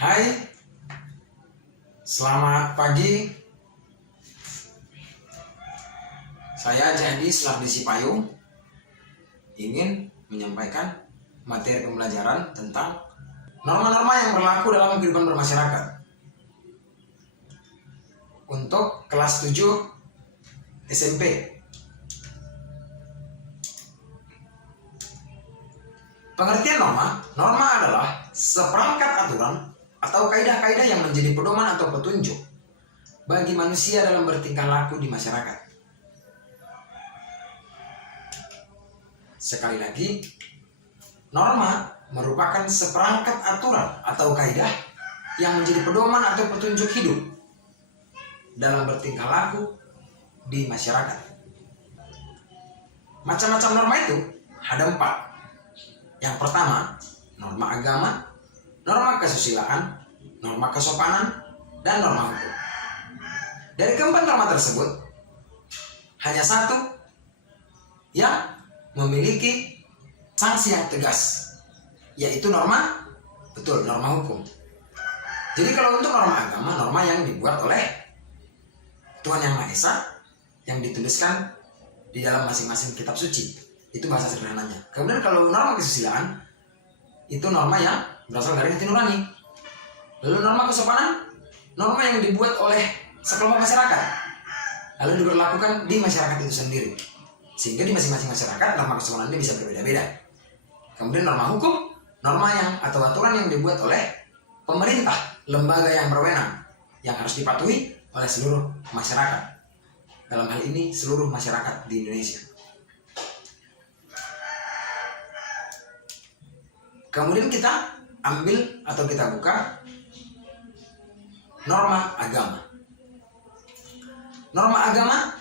Hai, selamat pagi. Saya Jadi Sulardisi Payung ingin menyampaikan materi pembelajaran tentang norma-norma yang berlaku dalam kehidupan bermasyarakat untuk kelas 7 SMP. Pengertian norma adalah seperangkat aturan atau kaidah-kaidah yang menjadi pedoman atau petunjuk bagi manusia dalam bertingkah laku di masyarakat. Sekali lagi, norma merupakan seperangkat aturan atau kaidah yang menjadi pedoman atau petunjuk hidup dalam bertingkah laku di masyarakat. Macam-macam norma itu ada 4. Yang pertama, norma agama, norma kesusilaan, norma kesopanan, dan norma hukum. Dari keempat norma tersebut, hanya satu yang memiliki sanksi yang tegas, yaitu norma hukum. Jadi kalau untuk norma agama, norma yang dibuat oleh Tuhan Yang Maha Esa, yang dituliskan di dalam masing-masing kitab suci. Itu bahasa sederhananya. Kemudian kalau norma kesusilaan, itu norma yang berasal dari hati nurani. Lalu norma kesopanan, norma yang dibuat oleh sekelompok masyarakat, lalu diberlakukan di masyarakat itu sendiri. Sehingga di masing-masing masyarakat norma kesopanan ini bisa berbeda-beda. Kemudian norma hukum, norma yang atau aturan yang dibuat oleh pemerintah, lembaga yang berwenang, yang harus dipatuhi oleh seluruh masyarakat. Dalam hal ini seluruh masyarakat di Indonesia. Kemudian kita ambil atau kita buka norma agama. Norma agama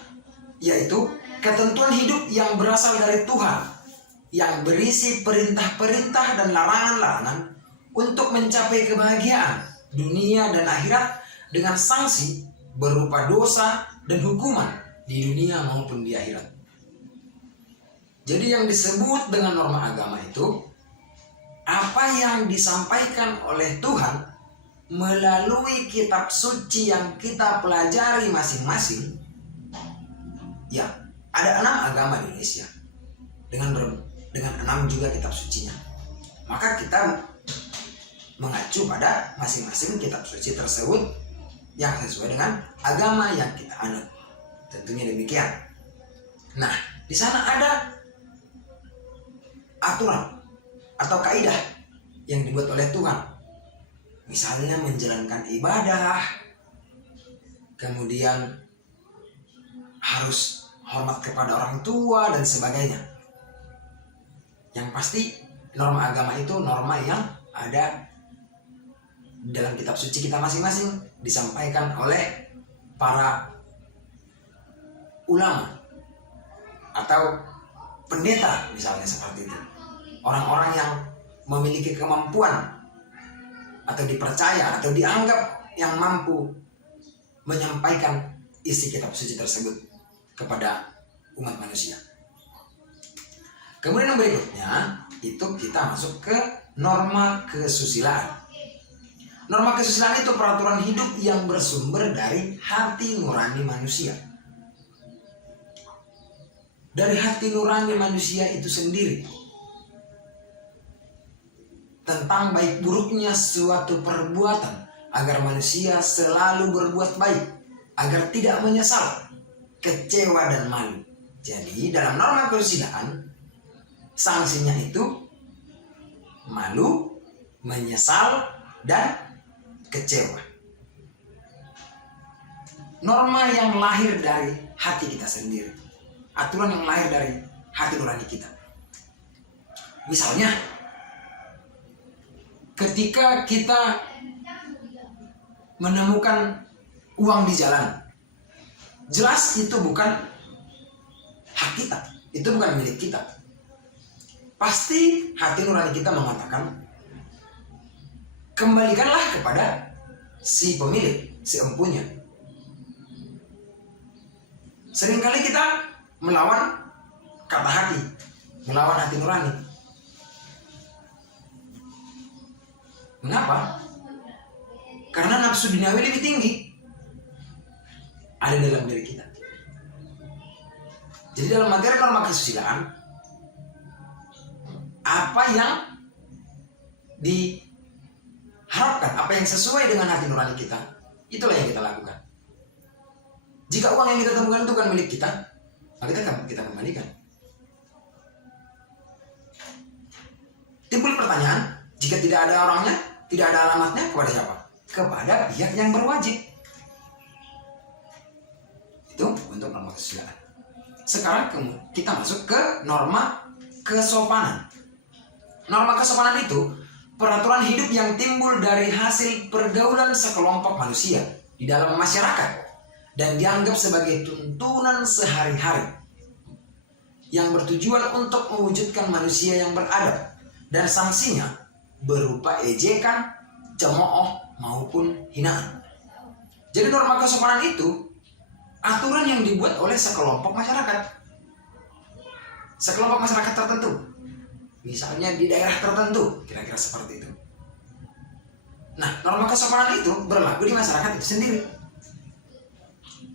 yaitu ketentuan hidup yang berasal dari Tuhan, yang berisi perintah-perintah dan larangan-larangan untuk mencapai kebahagiaan dunia dan akhirat dengan sanksi berupa dosa dan hukuman di dunia maupun di akhirat. Jadi yang disebut dengan norma agama itu apa yang disampaikan oleh Tuhan melalui kitab suci yang kita pelajari masing-masing. Ya, ada 6 agama di Indonesia dengan 6 juga kitab sucinya. Maka kita mengacu pada masing-masing kitab suci tersebut yang sesuai dengan agama yang kita anut. Tentunya demikian. Nah, di sana ada aturan atau kaidah yang dibuat oleh Tuhan. Misalnya menjalankan ibadah, kemudian harus hormat kepada orang tua dan sebagainya. Yang pasti norma agama itu norma yang ada dalam kitab suci kita masing-masing, disampaikan oleh para ulama atau pendeta misalnya seperti itu. Orang-orang yang memiliki kemampuan atau dipercaya atau dianggap yang mampu menyampaikan isi kitab suci tersebut kepada umat manusia. Kemudian yang berikutnya itu kita masuk ke norma kesusilaan. Norma kesusilaan itu peraturan hidup yang bersumber dari hati nurani manusia. Dari hati nurani manusia itu sendiri, tentang baik buruknya suatu perbuatan, agar manusia selalu berbuat baik, agar tidak menyesal, kecewa dan malu. Jadi dalam norma kesusilaan, sanksinya itu malu, menyesal, dan kecewa. Norma yang lahir dari hati kita sendiri, aturan yang lahir dari hati nurani kita. Misalnya, ketika kita menemukan uang di jalan, jelas itu bukan hak kita, itu bukan milik kita. Pasti hati nurani kita mengatakan, kembalikanlah kepada si pemilik, si empunya. Seringkali kita melawan kata hati, melawan hati nurani. Mengapa? Karena nafsu duniawi lebih tinggi ada dalam diri kita. Jadi dalam materi norma kesusilaan, apa yang diharapkan, apa yang sesuai dengan hati nurani kita, itulah yang kita lakukan. Jika uang yang kita temukan itu bukan milik kita, maka kita kembalikan. Timbul pertanyaan, jika tidak ada orangnya, tidak ada alamatnya, kepada siapa? Kepada pihak yang berwajib. Itu untuk norma kesusilaan. Sekarang kita masuk ke norma kesopanan. Norma kesopanan itu peraturan hidup yang timbul dari hasil pergaulan sekelompok manusia di dalam masyarakat dan dianggap sebagai tuntunan sehari-hari yang bertujuan untuk mewujudkan manusia yang beradab, dan sanksinya berupa ejekan, cemooh maupun hinaan. Jadi norma kesopanan itu aturan yang dibuat oleh sekelompok masyarakat. Sekelompok masyarakat tertentu. Misalnya di daerah tertentu, kira-kira seperti itu. Nah, norma kesopanan itu berlaku di masyarakat itu sendiri.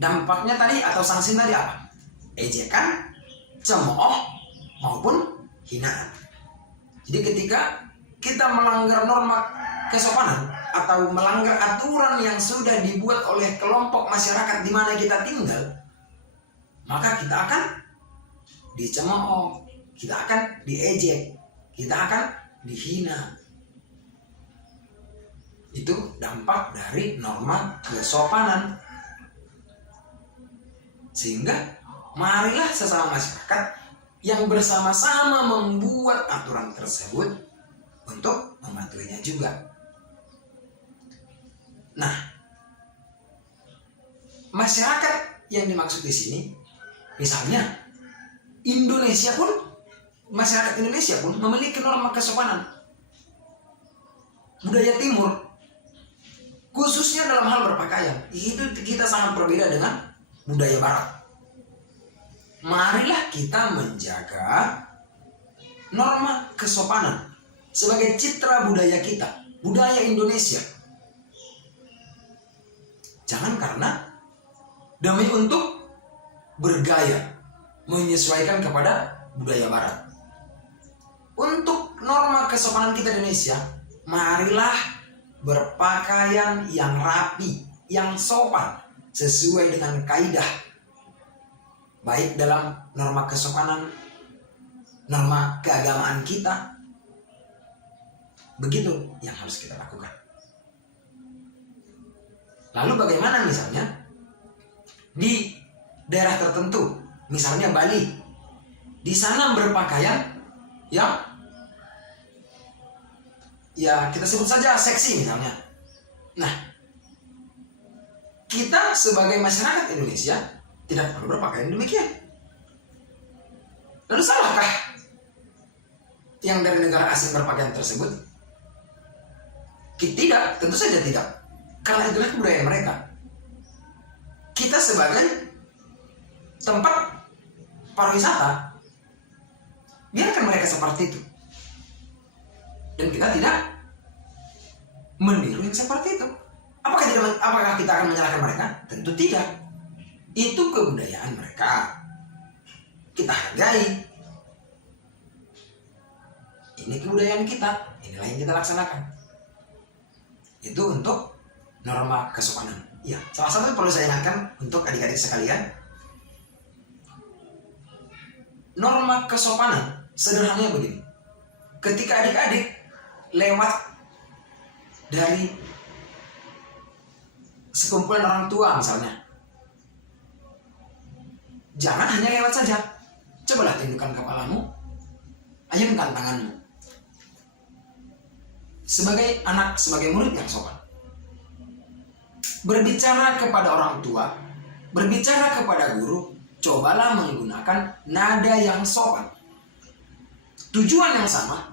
Dampaknya tadi atau sanksi tadi apa? Ejekan, cemooh maupun hinaan. Jadi ketika kita melanggar norma kesopanan atau melanggar aturan yang sudah dibuat oleh kelompok masyarakat di mana kita tinggal, maka kita akan dicemooh, kita akan diejek, kita akan dihina. Itu dampak dari norma kesopanan. Sehingga marilah sesama masyarakat yang bersama-sama membuat aturan tersebut untuk mematuhinya juga. Nah, masyarakat yang dimaksud di sini, misalnya masyarakat Indonesia pun memiliki norma kesopanan. Budaya Timur, khususnya dalam hal berpakaian, itu kita sangat berbeda dengan budaya Barat. Marilah kita menjaga norma kesopanan sebagai citra budaya kita, budaya Indonesia. Jangan karena demi untuk bergaya menyesuaikan kepada budaya Barat. Untuk norma kesopanan kita Indonesia, marilah berpakaian yang rapi, yang sopan, sesuai dengan kaidah, baik dalam norma kesopanan, norma keagamaan kita. Begitu yang harus kita lakukan. Lalu bagaimana misalnya di daerah tertentu, misalnya Bali, di sana berpakaian yang ya kita sebut saja seksi misalnya. Nah, kita sebagai masyarakat Indonesia tidak perlu berpakaian demikian. Lalu salahkah yang dari negara asing berpakaian tersebut? Tidak, tentu saja tidak. Karena itulah kebudayaan mereka. Kita sebagai tempat pariwisata, biarkan mereka seperti itu. Dan kita tidak meniru yang seperti itu. Apakah kita akan menyalahkan mereka? Tentu tidak. Itu kebudayaan mereka. Kita hargai. Ini kebudayaan kita. Inilah yang kita laksanakan. Itu untuk norma kesopanan. Ya, salah satu yang perlu saya ingatkan untuk adik-adik sekalian. Norma kesopanan sederhananya begini. Ketika adik-adik lewat dari sekumpulan orang tua misalnya, jangan hanya lewat saja. Cobalah tundukkan kepalamu, ayunkan tanganmu. Sebagai anak, sebagai murid yang sopan, berbicara kepada orang tua, berbicara kepada guru, cobalah menggunakan nada yang sopan. Tujuan yang sama,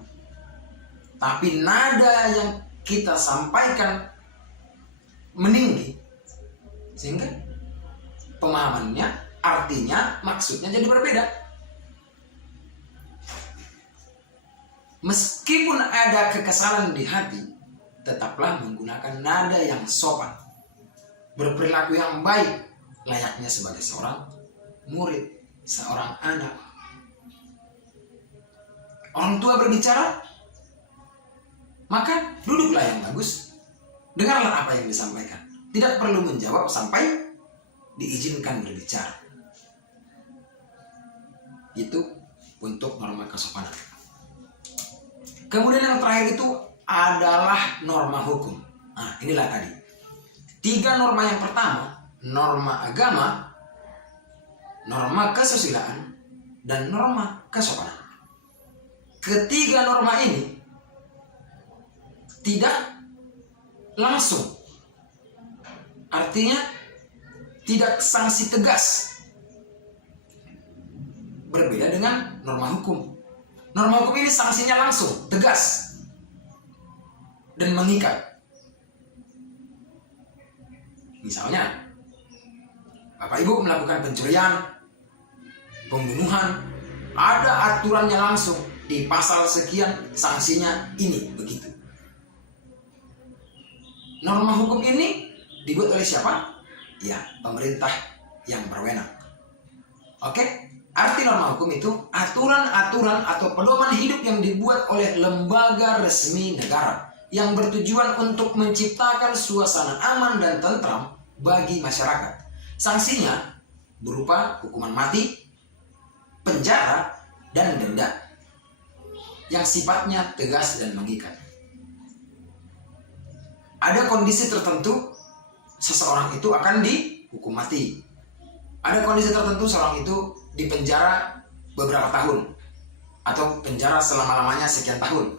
tapi nada yang kita sampaikan meninggi, sehingga pemahamannya, artinya, maksudnya jadi berbeda. Meskipun ada kekesalan di hati, tetaplah menggunakan nada yang sopan, berperilaku yang baik, layaknya sebagai seorang murid, seorang anak. Orang tua berbicara, maka duduklah yang bagus, dengarlah apa yang disampaikan. Tidak perlu menjawab sampai diizinkan berbicara. Itu untuk norma kesopanan. Kemudian yang terakhir itu adalah norma hukum. Nah, inilah tadi 3 norma. Yang pertama, norma agama, norma kesusilaan, dan norma kesopanan. Ketiga norma ini tidak langsung, artinya tidak sanksi tegas, berbeda dengan norma hukum. Norma hukum ini sanksinya langsung, tegas, dan mengikat. Misalnya, Bapak Ibu melakukan pencurian, pembunuhan, ada aturannya langsung di pasal sekian, sanksinya ini, begitu. Norma hukum ini dibuat oleh siapa? Ya, pemerintah yang berwenang. Oke? Arti norma hukum itu aturan-aturan atau pedoman hidup yang dibuat oleh lembaga resmi negara yang bertujuan untuk menciptakan suasana aman dan tentram bagi masyarakat. Sanksinya berupa hukuman mati, penjara, dan denda yang sifatnya tegas dan mengikat. Ada kondisi tertentu seseorang itu akan dihukum mati. Ada kondisi tertentu seorang itu dipenjara beberapa tahun atau penjara selama-lamanya sekian tahun.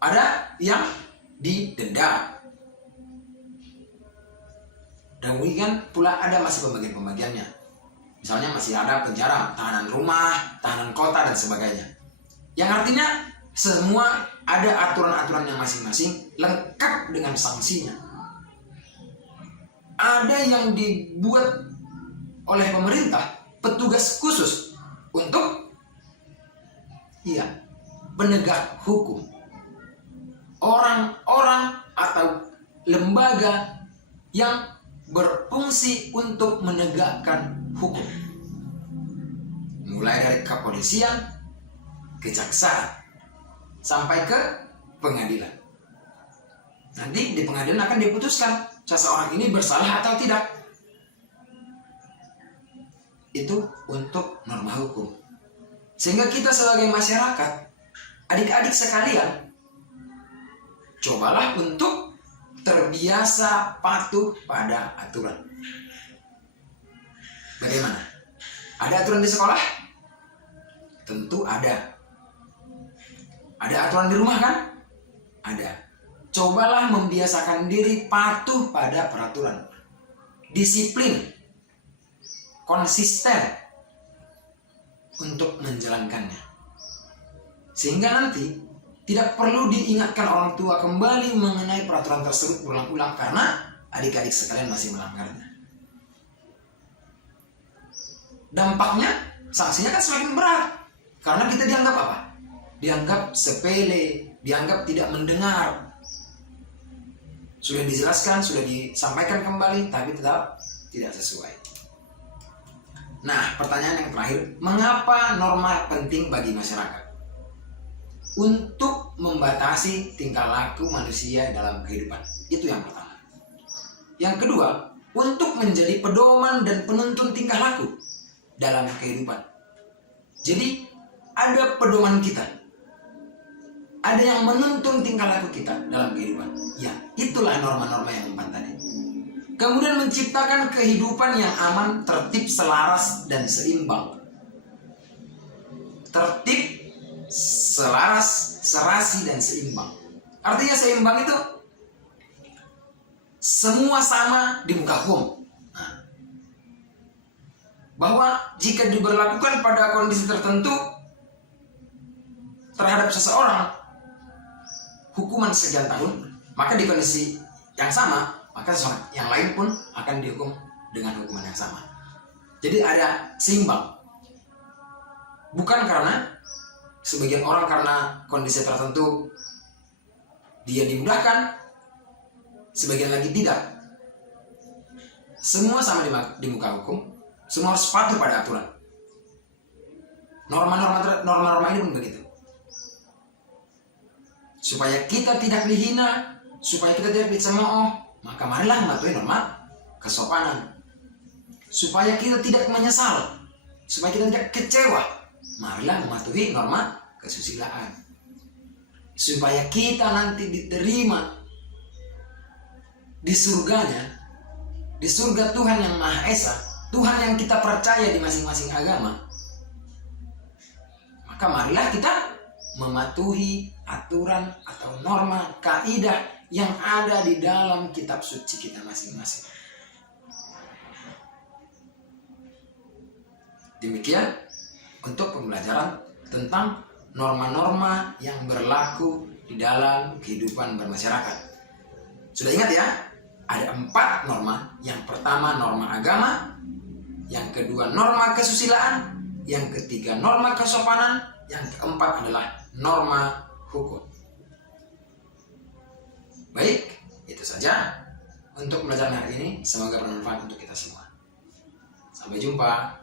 Ada yang didenda. Dan kemudian pula ada masih pembagian-pembagiannya. Misalnya masih ada penjara, tahanan rumah, tahanan kota, dan sebagainya. Yang artinya semua ada aturan-aturan yang masing-masing lengkap dengan sanksinya. Ada yang dibuat oleh pemerintah, petugas khusus untuk penegak hukum. Orang-orang atau lembaga yang berfungsi untuk menegakkan hukum. Mulai dari kepolisian, kejaksaan, sampai ke pengadilan. Nanti di pengadilan akan diputuskan seseorang ini bersalah atau tidak. Itu untuk norma hukum. Sehingga kita sebagai masyarakat, adik-adik sekalian, cobalah untuk terbiasa patuh pada aturan. Bagaimana? Ada aturan di sekolah? Tentu ada. Ada aturan di rumah kan? Ada. Cobalah membiasakan diri patuh pada peraturan. Disiplin. Konsisten untuk menjalankannya. Sehingga nanti tidak perlu diingatkan orang tua kembali mengenai peraturan tersebut berulang-ulang karena adik-adik sekalian masih melanggarnya. Dampaknya, sanksinya kan semakin berat. Karena kita dianggap apa? Dianggap sepele, dianggap tidak mendengar. Sudah dijelaskan, sudah disampaikan kembali, tapi tetap tidak sesuai. Nah, pertanyaan yang terakhir, mengapa norma penting bagi masyarakat? Untuk membatasi tingkah laku manusia dalam kehidupan. Itu yang pertama. Yang kedua, untuk menjadi pedoman dan penuntun tingkah laku dalam kehidupan. Jadi, ada pedoman kita. Ada yang menuntun tingkah laku kita dalam kehidupan. Ya, itulah norma-norma yang empat tadi. Kemudian menciptakan kehidupan yang aman, tertib, selaras, dan seimbang. Tertib, selaras, serasi, dan seimbang. Artinya seimbang itu semua sama di muka hukum. Nah, bahwa jika diberlakukan pada kondisi tertentu terhadap seseorang hukuman sekian tahun, maka di kondisi yang sama maka seseorang yang lain pun akan dihukum dengan hukuman yang sama. Jadi ada seimbang. Bukan karena sebagian orang karena kondisi tertentu dia dimudahkan, sebagian lagi tidak. Semua sama di muka hukum, semua harus patuh pada aturan. Norma-norma ini pun begitu. Supaya kita tidak dihina, supaya kita tidak dicemooh, maka marilah mematuhi norma kesopanan. Supaya kita tidak menyesal, supaya kita tidak kecewa, marilah mematuhi norma kesusilaan. Supaya kita nanti diterima di surganya, di surga Tuhan yang Maha Esa, Tuhan yang kita percaya di masing-masing agama, maka marilah kita mematuhi aturan atau norma kaidah yang ada di dalam kitab suci kita masing-masing. Demikian untuk pembelajaran tentang norma-norma yang berlaku di dalam kehidupan bermasyarakat. Sudah ingat ya? Ada 4 norma. Yang pertama norma agama, yang kedua norma kesusilaan, yang ketiga norma kesopanan, yang keempat adalah norma hukum. Baik, itu saja untuk pembelajaran hari ini. Semoga bermanfaat untuk kita semua. Sampai jumpa.